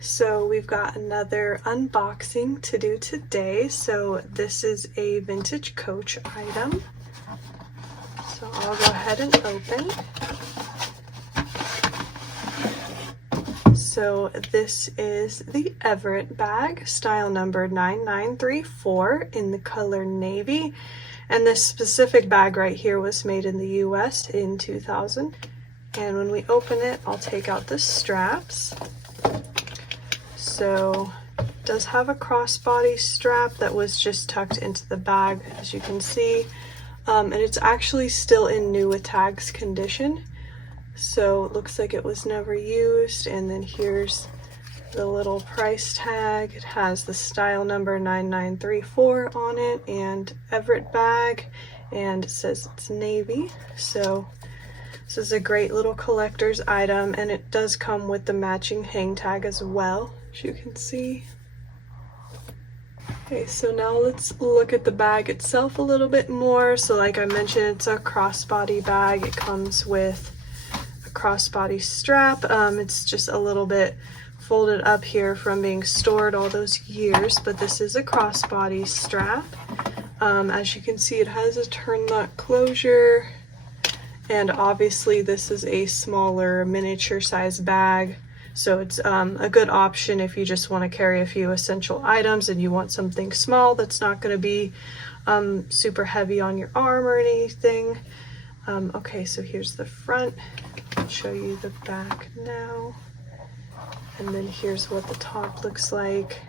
So we've got another unboxing to do today. So this is a vintage Coach item. So I'll go ahead and open. So this is the Everett bag, style number 9934 in the color navy. And this specific bag right here was made in the US in 2000. And when we open it, I'll take out the straps. So it does have a crossbody strap that was just tucked into the bag, as you can see. And it's actually still in new with tags condition. So it looks like it was never used. And then here's the little price tag. It has the style number 9934 on it and Everett bag, and it says it's navy. So this is a great little collector's item, and it does come with the matching hang tag as well, as you can see. Okay, so now let's look at the bag itself a little bit more. So like I mentioned, it's a crossbody bag. It comes with a crossbody strap. It's just a little bit folded up here from being stored all those years, but this is a crossbody strap. As you can see, it has a turn lock closure, and obviously this is a smaller miniature size bag, so it's a good option if you just want to carry a few essential items and you want something small that's not going to be super heavy on your arm or anything. Okay, so here's the front. I'll show you the back now. And then here's what the top looks like.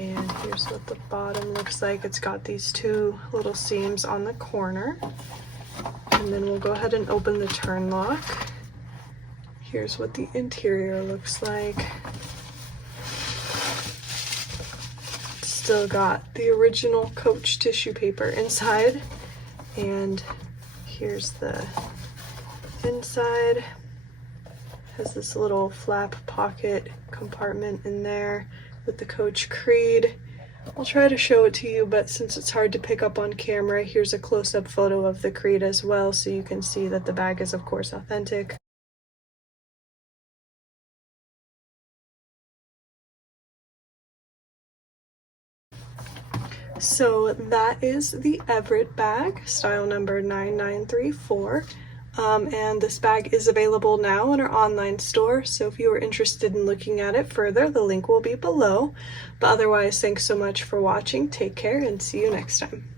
And here's what the bottom looks like. It's got these two little seams on the corner. And then we'll go ahead and open the turn lock. Here's what the interior looks like. It's still got the original Coach tissue paper inside. And here's the inside. Has this little flap pocket compartment in there with the Coach Creed. I'll try to show it to you, but since it's hard to pick up on camera, here's a close-up photo of the Creed as well, so you can see that the bag is of course authentic. So that is the Everett bag, style number 9934. And this bag is available now in our online store, so if you are interested in looking at it further, the link will be below. But otherwise, thanks so much for watching. Take care and see you next time.